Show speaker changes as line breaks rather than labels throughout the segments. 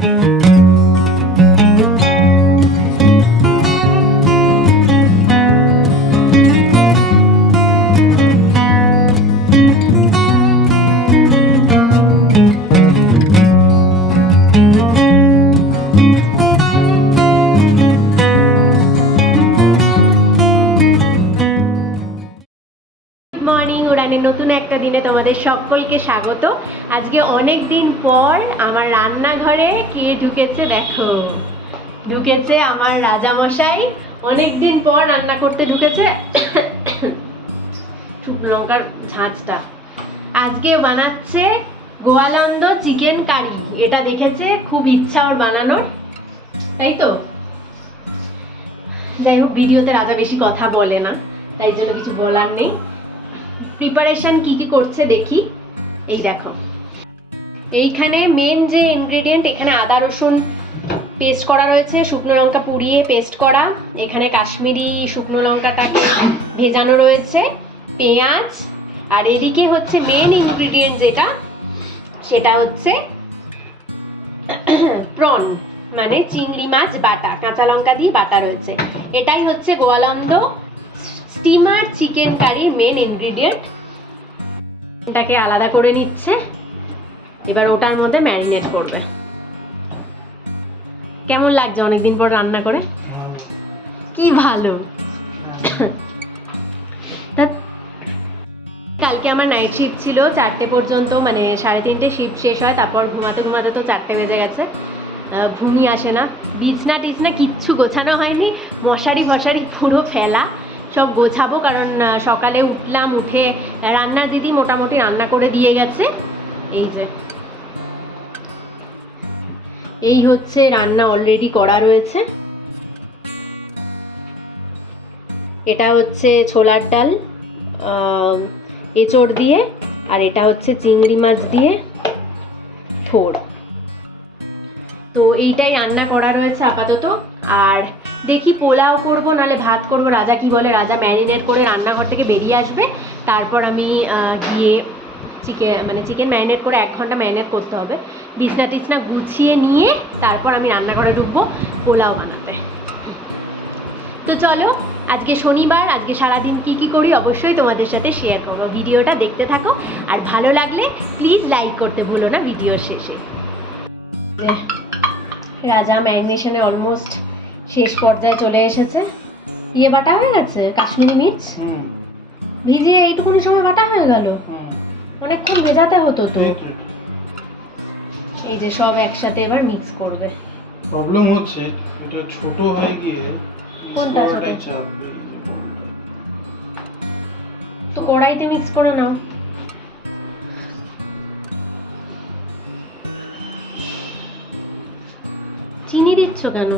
Música নতুন একটা দিনে তোমাদের সকলকে স্বাগত। আজকে অনেক দিন পর আমার রান্নাঘরে কে ঢুকেছে দেখো। ঢুকেছে আমার রাজামশাই। অনেক দিন পর রান্না করতে ঢুকেছে। শুকনো লঙ্কার ঝাঁচটা আজকে বানাচ্ছে গোয়ালন্দ চিকেন কারি। এটা দেখেছে, খুব ইচ্ছা ওর বানানোর। তাই তো? যাই হোক, ভিডিওতে রাজা বেশি কথা বলে না, তাই জন্য কিছু বলার নেই। প্রিপারেশন কি কি করছে দেখি। এই দেখো। এইখানে মেন যে ইনগ্রেডিয়েন্ট এখানে আদা, রসুন পেস্ট করা রয়েছে, শুকনো লঙ্কা পুড়িয়ে পেস্ট করা। এখানে কাশ্মীরি শুকনো লঙ্কাটাকে ভেজানো রয়েছে, পেঁয়াজ। আর এদিকে হচ্ছে মেন ইনগ্রেডিয়েন্ট যেটা, সেটা হচ্ছে প্রন মানে চিংড়ি মাছ, বাটা, কাঁচা লঙ্কা দিয়ে বাটা রয়েছে। এটাই হচ্ছে গোয়ালন্দ স্টিমার চিকেন কারির মেন ইনগ্রিডিয়েন্ট এটাকে আলাদা করে নিচ্ছে। এবার ওটার মধ্যে ম্যারিনেট করবে। কেমন লাগছে অনেকদিন পর রান্না করে? কি ভালো। তা কালকে আমার নাইট শিফট ছিল চারটে পর্যন্ত মানে সাড়ে তিনটে শিফট শেষ হয় তারপর ঘুমাতে ঘুমাতে তো চারটে বেজে গেছে। ঘুমই আসে না। বিছনা টিছনা কিচ্ছু গোছানো হয়নি মশারি ফশারি পুরো ফেলা। সব গোছাবো, কারণ সকালে উঠলাম, উঠে রান্নার দিদি মোটামুটি রান্না করে দিয়ে গেছে। এই যে। এই হচ্ছে রান্না অলরেডি করা রয়েছে। এটা হচ্ছে ছোলার ডাল এঁচড় দিয়ে, আর এটা হচ্ছে চিংড়ি মাছ দিয়ে থোড়। তো এইটাই রান্না করা রয়েছে আপাতত। আর দেখি পোলাও করব, নালে ভাত করব। রাজা কি বলে? রাজা ম্যারিনেট করে রান্নাঘর থেকে বেরিয়ে আসবে। তারপর আমি গিয়ে চিকেন মানে চিকেন ম্যারিনেট করে এক ঘণ্টা ম্যারিনেট করতে হবে। বিছনা টিছনা গুছিয়ে নিয়ে তারপর আমি রান্নাঘরে ঢুকবো পোলাও বানাতে। তো চলো, আজকে শনিবার, আজকে সারাদিন কি কি করি অবশ্যই তোমাদের সাথে শেয়ার করব। ভিডিওটা দেখতে থাকো। আর ভালো লাগলে প্লিজ লাইক করতে ভুলো না ভিডিওর শেষে। রাজা ম্যারিনেশনে অলমোস্ট শেষ পর্যায়ে চলে এসেছে। ইয়ে বাটা হয়ে গেছে? কাশ্মীরি মির্চ?
হুম।
ভিজিয়ে এইটুকুনি সময় বাটা হয়ে গেল? অনেকক্ষণ ভেজাতে হতো তো। এই যে সব একসাথে এবার মিক্স করবে।
প্রবলেম হচ্ছে এটা ছোট হয়ে গিয়ে
কোনটা ছোট? তো কড়াইতে মিক্স করে নাও। চিনি দিচ্ছ কেন?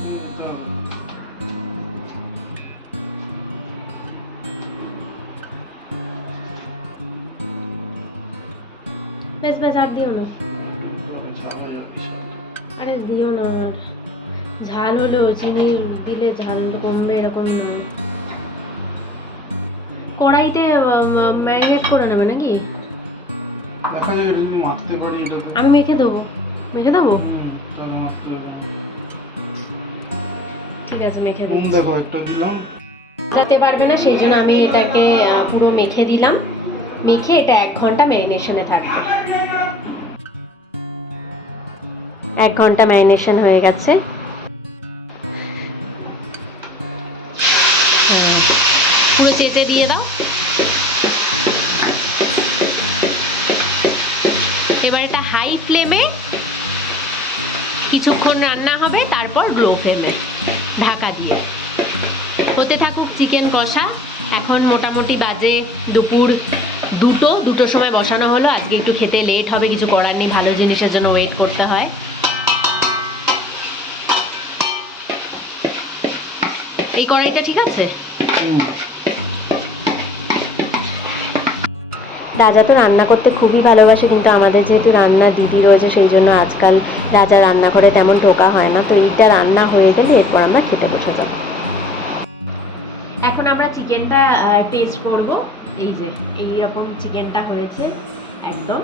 চিনি দিতে হবে।
বেশ বেশ আর দিও না। আরে দিও না আর ঝাল হলেও চিনি দিলে ঝাল কমবে এরকম নয় কড়াইতে ম্যারিনেট করে নেবে নাকি
দেখা যাবে মাখতে পারি এটাতে
আমি মেখে দেবো মেখে দেবো
হুম তাহলে মাখতে না।
ঠিক আছে মেখে দিচ্ছি।
দেখো একটা দিলাম।
যেতে পারবে না সেই জন্য আমি এটাকে পুরো মেখে দিলাম। মেখে এটা এক ঘণ্টা ম্যারিনেশনে থাকবে। এক ঘণ্টা ম্যারিনেশন হয়ে গেছে। হ্যাঁ, পুরো চেঁচে দিয়ে দাও। এবার এটা হাই ফ্লেমে কিছুক্ষণ রান্না হবে তারপর লো ফ্লেমে ঢাকা দিয়ে। হতে থাকুক চিকেন কষা, এখন মোটামুটি বাজে দুপুর দুটো, দুটোর সময় বসানো হলো। আজকে একটু খেতে লেট হবে, কিছু করার নেই, ভালো জিনিসের জন্য ওয়েট করতে হয়। এই কড়াইটা ঠিক আছে? রাজা তো রান্না করতে খুবই ভালোবাসে, কিন্তু আমাদের যেহেতু রান্না দিদি রয়েছে, সেই জন্য আজকাল রাজা রান্নাঘরে তেমন ঢোকা হয় না। তো এইটা রান্না হয়ে গেলে এরপর আমরা খেতে বসে যাব। এখন আমরা চিকেনটা টেস্ট করব। এই যে এই রকম চিকেনটা হয়েছে, একদম।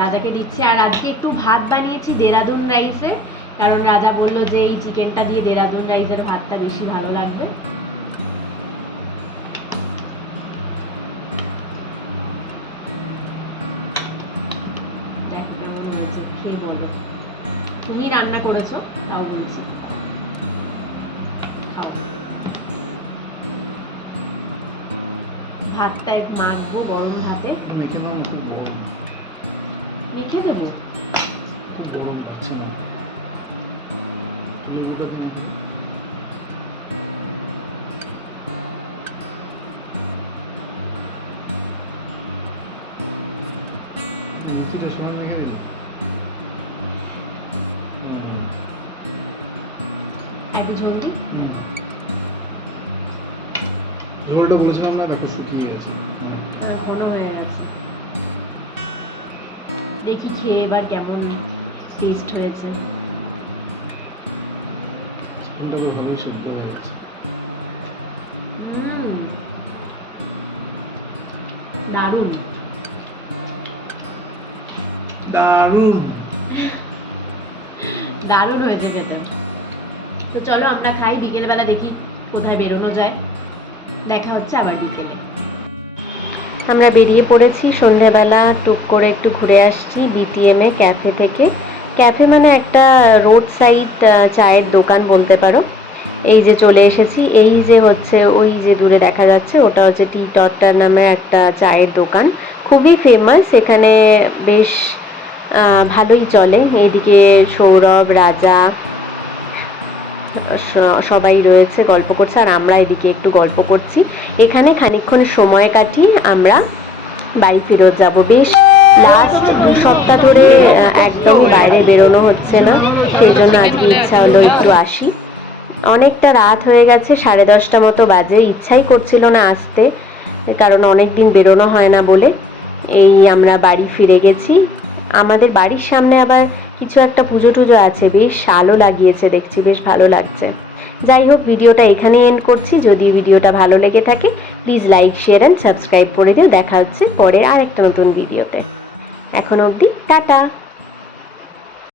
রাজাকে দিচ্ছে। আর আজকে একটু ভাত বানিয়েছি দেরাদুন রাইসে, কারণ রাজা বলল যে এই চিকেনটা দিয়ে দেরাদুন রাইসের ভাতটা বেশি ভালো লাগবে। হয়েছে খেয়ে বলো? তুমি রান্না করেছ তাও বলছি। খাও। ভাতটা মাখবো গরম ভাতে।
মেখে না খুব গরম।
মেখে দেবো?
খুব গরম লাগছে না। লেবুটা দিয়ে মেখে দাও। লুচিটা সমান মেখে দিল? হুম
একটু ঝোল দিই?
হুম। ঝোলটা বলেছিলাম না দেখো শুকিয়ে গেছে।
আর ঘন হয়ে গেছে। দেখি খেয়ে এবার কেমন টেস্ট হয়েছে।
চিকেনটা তো ভালোই সেদ্ধ হয়ে গেছে।
হুম। দারুণ।
দারুণ।
দারুণ হয়েছে খেতে। তো চলো আমরা খাই, বিকেলবেলা দেখি কোথায় বেরোনো যায়। দেখা হচ্ছে আবার বিকেলে। আমরা বেরিয়ে পড়েছি, সন্ধেবেলা টুক করে একটু ঘুরে আসছি বিটিএমে ক্যাফে থেকে। ক্যাফে মানে একটা রোড সাইড চায়ের দোকান বলতে পারো। এই যে চলে এসেছি, এই যে হচ্ছে ওই যে দূরে দেখা যাচ্ছে, ওটা হচ্ছে টি টট্টার নামে একটা চায়ের দোকান। খুবই ফেমাস এখানে বেশ ভালোই চলে। এদিকে সৌরভ রাজা সবাই রয়েছে গল্প করছে আর আমরা এদিকে একটু গল্প করছি। এখানে খানিকক্ষণ সময় কাটিয়ে আমরা বাড়ি ফেরত যাব। বেশ লাস্ট দু সপ্তাহ ধরে আহ, একদমই বাইরে বেরোনো হচ্ছে না। সেই জন্য আজকে ইচ্ছা হলো একটু আসি। অনেকটা রাত হয়ে গেছে সাড়ে দশটা মতো বাজে। ইচ্ছাই করছিল না আসতে কারণ অনেক দিন বেরোনো হয় না বলে। এই আমরা বাড়ি ফিরে গেছি। আমাদের বাড়ির সামনে আবার কিছু একটা পুজো টুজো আছে, বেশ আলো লাগিয়েছে দেখছি, বেশ ভালো লাগছে। যাই হোক, ভিডিওটা এখানে এন্ড করছি। যদি ভিডিওটা ভালো লেগে থাকে please like share and subscribe করে দিও। দেখা হচ্ছে পরের আর একটা নতুন ভিডিওতে। এখন অবধি টাটা!